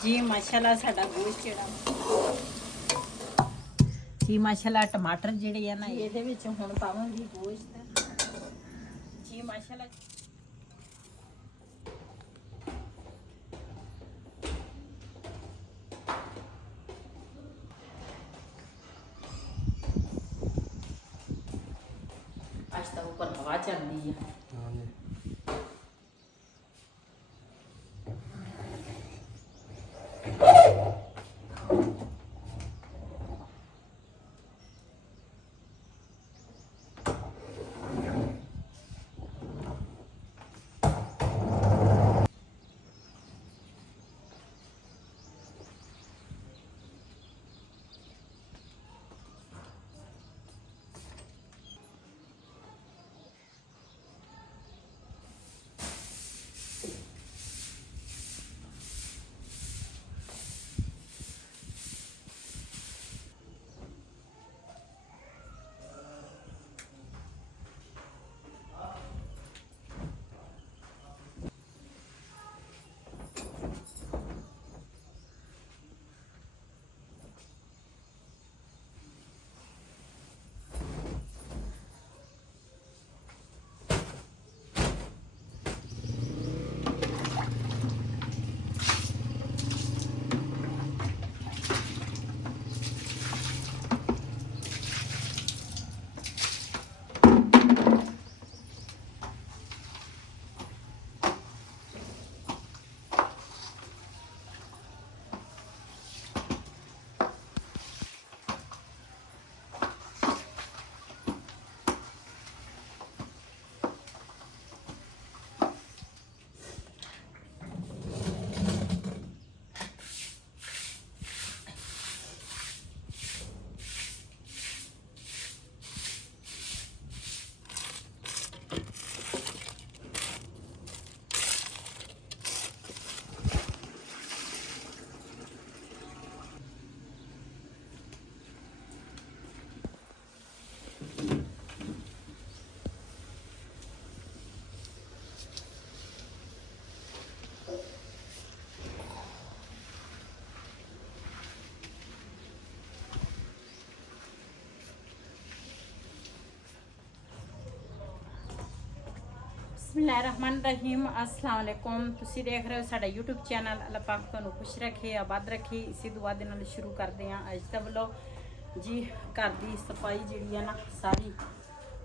जी माशाल्लाह साडा गोश्त जेड़ा जी माशाल्लाह टमाटर जेड़े है ना ਇਹਦੇ ਵਿੱਚ ਹੁਣ ਪਾਵਾਂਗੀ ਗੋਸ਼ਤ जी माशाल्लाह आज तक ऊपर हवा चल रही है हाँ जी बिस्मिल्लाहिर्रहमानिर्रहीम अस्सलाम वालेकुम ਤੁਸੀਂ ਦੇਖ ਰਹੇ ਹੋ ਸਾਡਾ YouTube ਚੈਨਲ ਅੱਲਾਹ ਪਾਕ ਤੁਹਾਨੂੰ ਖੁਸ਼ ਰੱਖੇ ਆਬਾਦ ਰੱਖੇ ਇਸੇ ਦੁਆ ਦੇ ਨਾਲ ਸ਼ੁਰੂ ਕਰਦੇ ਹਾਂ ਅੱਜ ਦਾ ਵਲੋਗ ਜੀ ਘਰ ਦੀ ਸਫਾਈ ਜਿਹੜੀ ਆ ਨਾ ਸਾਰੀ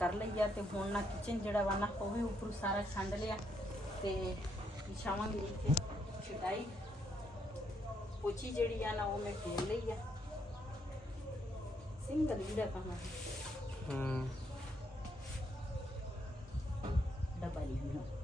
ਕਰ ਲਈ ਆ ਤੇ ਹੁਣ ਨਾ ਕਿਚਨ ਜਿਹੜਾ ਵਾ ਨਾ ਉਹ ਵੀ ਉੱਪਰ ਸਾਰਾ ਛੰਡ ਲਿਆ ਤੇ ਵਿਛਾਵਾਂਗੇ ਨੀਚੇ ਛਟਾਈ ਪੋਚੀ ਜਿਹੜੀ ਆ ਨਾ ਉਹ ਮੈਂ ਫੇਰ ਲਈ ਆ ਸਿੰਗਲ ਜਿਹੜਾ ਕੰਮ डब्बा ली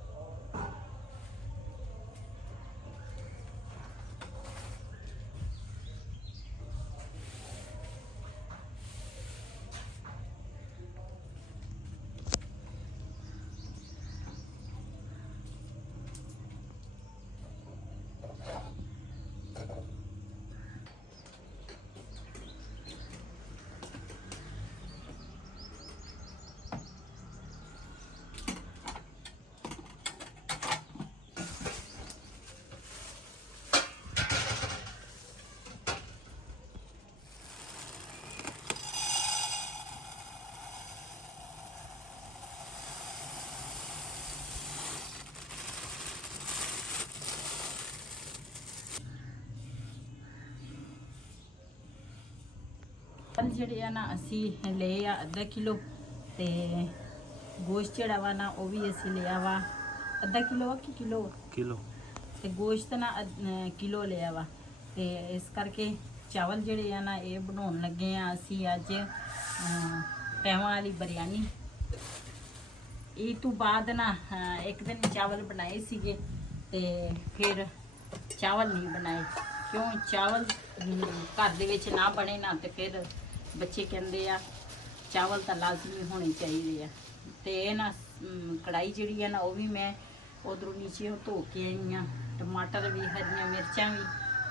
ਜਿਹੜੇ ਆ ਨਾ ਅਸੀਂ ਲਏ ਆ ਅੱਧਾ ਕਿਲੋ ਤੇ ਗੋਸ਼ਤ ਜਿਹੜਾ ਵਾ ਨਾ ਉਹ ਵੀ ਅਸੀਂ ਲਿਆ ਵਾ ਅੱਧਾ ਕਿਲੋ ਆ ਕਿ ਕਿਲੋ ਤੇ ਗੋਸ਼ਤ ਨਾ ਕਿਲੋ ਲਿਆ ਵਾ ਤੇ ਇਸ ਕਰਕੇ ਚਾਵਲ ਜਿਹੜੇ ਆ ਨਾ ਇਹ ਬਣਾਉਣ ਲੱਗੇ ਆ ਅਸੀਂ ਅੱਜ ਟੈਵਾਂ ਵਾਲੀ ਬਿਰਿਆਨੀ ਇਹ ਤੋਂ ਬਾਅਦ ਨਾ ਇੱਕ ਦਿਨ ਚਾਵਲ ਬਣਾਏ ਸੀਗੇ ਤੇ ਫਿਰ ਚਾਵਲ ਨਹੀਂ ਬਣਾਏ ਕਿਉਂ ਚਾਵਲ ਘਰ ਦੇ ਵਿੱਚ ਨਾ ਬਣੇ ਨਾ ਤੇ ਫਿਰ ਬੱਚੇ ਕਹਿੰਦੇ ਆ ਚਾਵਲ ਤਾਂ ਲਾਜ਼ਮੀ ਹੋਣੇ ਚਾਹੀਦੇ ਆ ਤੇ ਇਹ ਨਾ ਕੜਾਈ ਜਿਹੜੀ ਆ ਨਾ ਉਹ ਵੀ ਮੈਂ ਉਧਰੋਂ ਨੀਚੇ ਧੋ ਕੇ ਆਈ ਆ ਟਮਾਟਰ ਵੀ ਹਰੀਆਂ ਮਿਰਚਾਂ ਵੀ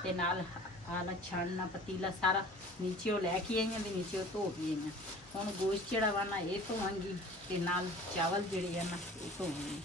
ਤੇ ਨਾਲ ਆਲਾ ਛਾਣਨਾ ਪਤੀਲਾ ਸਾਰਾ ਨੀਚੇ ਲੈ ਕੇ ਆਈਆਂ ਤੇ ਨੀਚੇ ਧੋ ਕੇ ਆਈਆਂ ਹੁਣ ਗੋਸ਼ਤ ਜਿਹੜਾ ਵਾ ਨਾ ਇਹ ਧੋਵਾਂਗੀ ਤੇ ਨਾਲ ਚਾਵਲ ਜਿਹੜੇ ਆ ਨਾ ਇਹ ਧੋਵਾਂਗੀ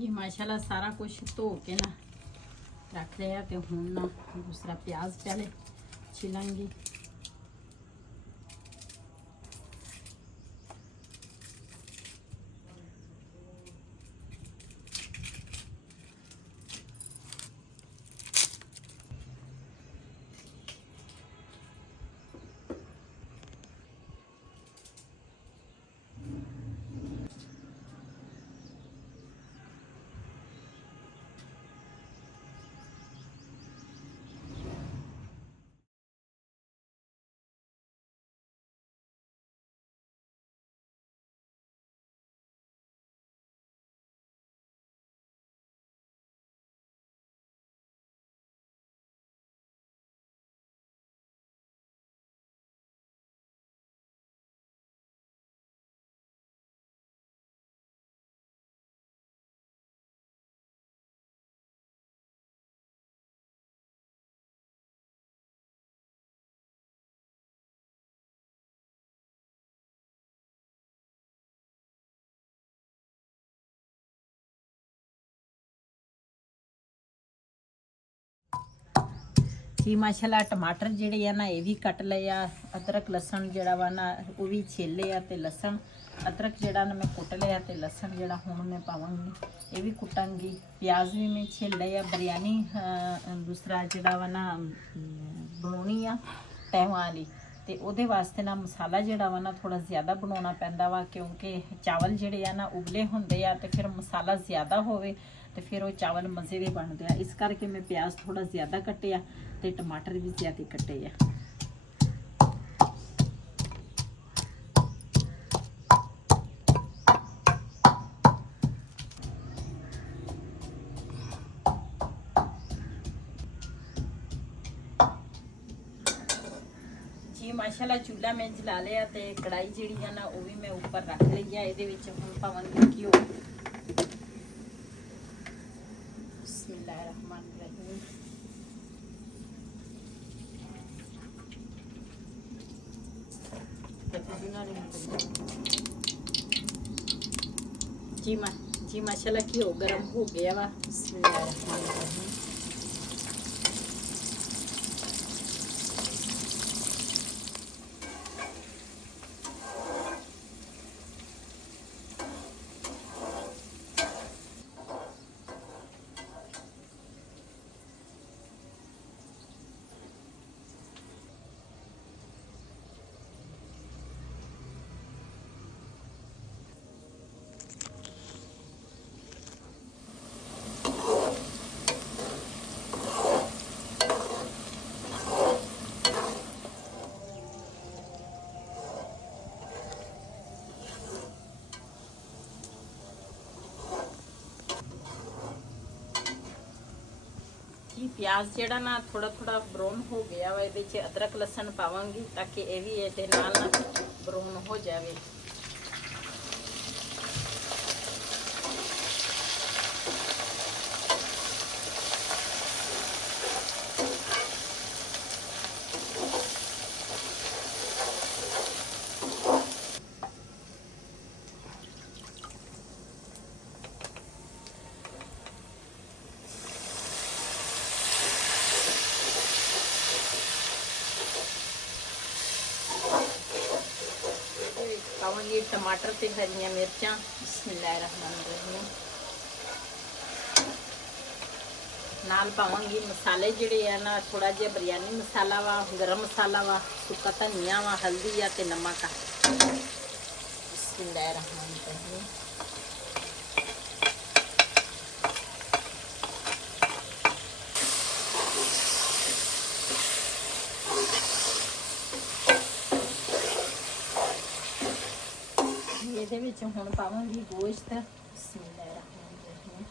जी माशाल्लाह सारा कुछ धो के ना रख लिया तो हूँ ना दूसरा प्याज पहले छिलूंगी। जी माशाल्लाह टमाटर ਜਿਹੜੇ ਆ ਨਾ ਇਹ ਵੀ ਕੱਟ ਲਏ ਆ। ਅਦਰਕ ਲਸਣ ਜਿਹੜਾ ਵਾ ਨਾ ਉਹ ਵੀ ਛਿੱਲੇ ਆ ਤੇ ਲਸਣ ਅਦਰਕ ਜਿਹੜਾ ਨਾ ਮੈਂ ਕੁੱਟ ਲਿਆ ਤੇ ਲਸਣ ਜਿਹੜਾ ਹੁਣ ਮੈਂ ਪਾਵਾਂਗੀ ਇਹ ਵੀ ਕੁੱਟਾਂਗੀ। ਪਿਆਜ਼ ਵੀ ਮੈਂ ਛਿੱਲੇ ਆ। ਬਿਰਿਆਨੀ ਦੂਸਰਾ ਜਿਹੜਾ ਵਾ ਨਾ ਬਣਾਉਣੀ ਆ ਤਹਿਵਾਂ ਵਾਲੀ ਤੇ ਉਹਦੇ ਵਾਸਤੇ ਨਾ ਮਸਾਲਾ ਜਿਹੜਾ ਵਾ ਨਾ ਥੋੜਾ ਜ਼ਿਆਦਾ ਬਣਾਉਣਾ ਪੈਂਦਾ ਵਾ ਕਿਉਂਕਿ ਚਾਵਲ ਜਿਹੜੇ ਆ ਨਾ ਉਬਲੇ ਹੁੰਦੇ ਆ ਤੇ ਫਿਰ ਮਸਾਲਾ ਜ਼ਿਆਦਾ ਹੋਵੇ ਤੇ ਫਿਰ ਉਹ ਚਾਵਲ ਮਜ਼ੇ ਦੇ ਬਣਦੇ ਆ। ਇਸ ਕਰਕੇ ਮੈਂ ਪਿਆਜ਼ ਥੋੜਾ ਜ਼ਿਆਦਾ ਕੱਟਿਆ ਤੇ ਟਮਾਟਰ ਵੀ ਜ਼ਿਆਦਾ ਕੱਟੇ ਆ। जी माशाल्लाह चूल्हा मैं जला लिया ते कढ़ाई जी है ना वो भी मैं ऊपर रख ली है। ये हम पावांगे घिओ। बिस्मिल्लाहिर्रहमानिर्रहीम। जी माशाल्लाह घिओ गर्म हो गया वा। बिस्मिल्लाहिर्रहमानिर्रहीम। प्याज जेड़ा ना थोड़ा थोड़ा ब्राउन हो गया वा। ये अदरक लसन पावांगी ताकि ये भी ये नाल ना ब्राउन हो जाए। पावांगी टमाटर ते हरिया मिर्चा। बिस्मिल्लाहिर्रहमानिर्रहीम। नाल पावांगी मसाले जिहड़े आ ना थोड़ा जिहा बिरयानी मसाला वा, गरम मसाला वा, सुक्का धनिया वा, हल्दी आ ते नमक आ। बिस्मिल्लाहिर्रहमानिर्रहीम। ਇਹਦੇ ਵਿੱਚ ਹੁਣ ਪਾਵਾਂਗੀ ਗੋਸ਼ਤ। ਬਿਸਮਿल्लाहिर्रहमानिर्रहीम।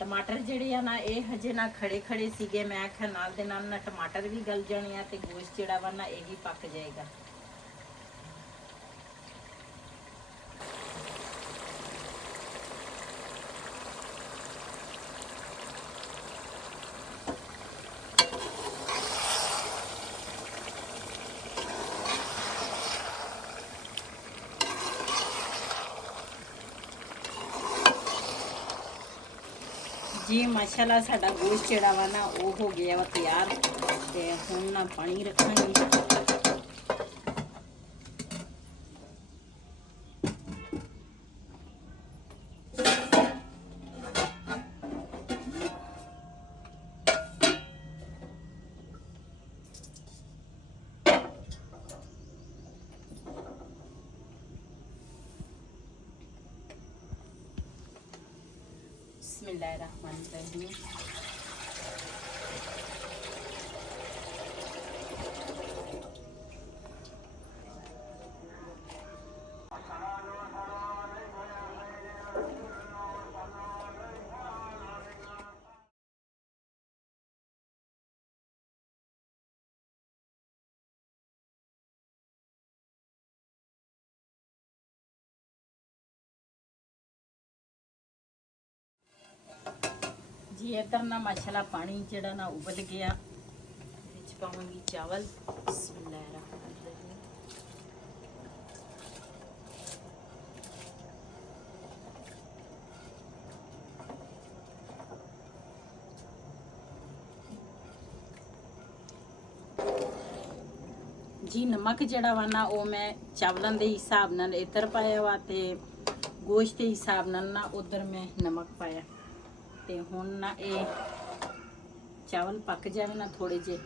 ਟਮਾਟਰ ਜਿਹੜੇ ਆ ਨਾ ਇਹ ਹਜੇ ਨਾ ਖੜੇ ਖੜੇ ਸੀਗੇ। ਮੈਂ ਆਖਿਆ ਨਾਲ ਦੇ ਨਾਲ ਨਾ ਟਮਾਟਰ ਵੀ ਗਲ ਜਾਣੇ ਆ ਤੇ ਗੋਸ਼ਤ ਜਿਹੜਾ ਵਾ ਨਾ ਇਹ ਵੀ ਪੱਕ ਜਾਏਗਾ। ਜੀ ਮਾਸ਼ਾਅੱਲਾ ਸਾਡਾ ਗੋਸ਼ਤ ਜਿਹੜਾ ਵਾ ਨਾ ਉਹ ਹੋ ਗਿਆ ਵਾ ਤਿਆਰ ਤੇ ਹੁਣ ਨਾ ਪਾਣੀ ਰੱਖਾਂਗੇ। बिस्मिल्लाहिर्रहमानिर्रहीम। जी इधर ना माशाल्लाह पानी जड़ा ना उबल गया, विच पावांगी चावल। बिस्मिल्लाहिर्रहमानिर्रहीम। जी नमक जड़ा वा ना वो मैं चावलों के हिसाब नाल इधर पाया वा ते गोश्त के हिसाब नाल ना उधर मैं नमक पाया ते हुण ना ये चावल पक जाए ना थोड़े जे।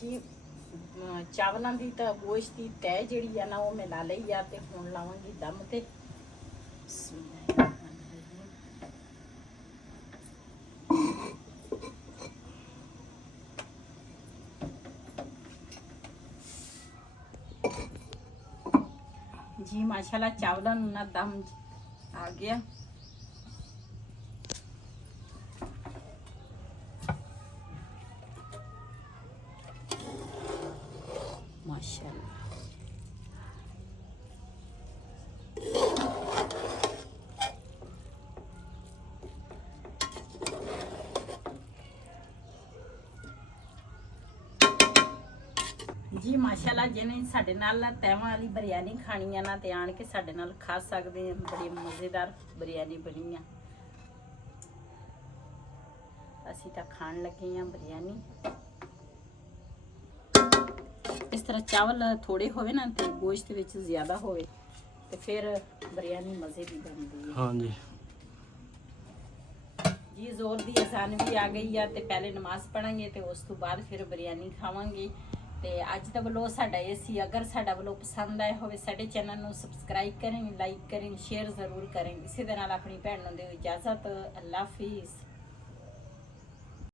जी चावलों की तो गोश्त की तय जी है ना वो मैं ला ली आ ते हुण लावांगी दम ते। जी माशाल्लाह चावलों ना दम आ गया। माशाल्लाह जी माशाल्लाह जिन्हें साडे नाल तैवां वाली बिरयानी खानी है ना ते आन के साडे नाल खा सकते हैं। बड़ी मज़ेदार बिरयानी बनी है। असीं तां खाण लगे हैं बिरयानी। इस तरह चावल थोड़े होवे ना ते गोश्त विच ज़्यादा होवे ते फिर बिरयानी मज़े की बनती है। हाँ जी जी जोर दी अजान भी आ गई है तो पहले नमाज पढ़ांगे तो उस तो बाद फिर बिरयानी खावांगे। तो अज का व्लॉग साडा ये सी। अगर साडा व्लॉग पसंद आया हो साडे चैनल नूं सबसक्राइब करें, लाइक करें, शेयर जरूर करें। इसी दे नाल अपनी भैन नूं दिओ इजाजत। अल्लाह हाफिज़।